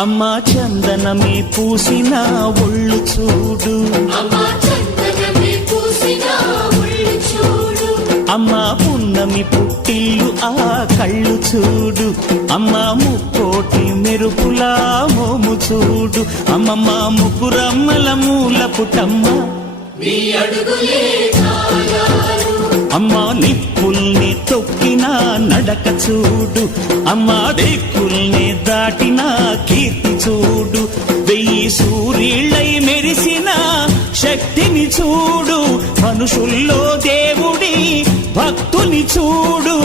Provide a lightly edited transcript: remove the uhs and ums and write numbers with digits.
అమ్మా చందనమే పూసిన ఒళ్ళు చూడు, అమ్మా పున్నమి పుట్టిల్లు ఆ కళ్ళు చూడు, అమ్మా ముక్కోటి మెరుపులా మోము చూడు, అమ్మమ్మ ముగ్గురమ్మల మూల పుటమ్మ అమ్మా నిప్పుల్ని తొక్కిన నడక చూడు, అమ్మా దిక్కుల్ని దాటిన కీర్తి చూడు, 1000 సూర్యుళ్ళై మెరిసిన శక్తిని చూడు, మనుషుల్లో దేవుడి భక్తుని చూడు.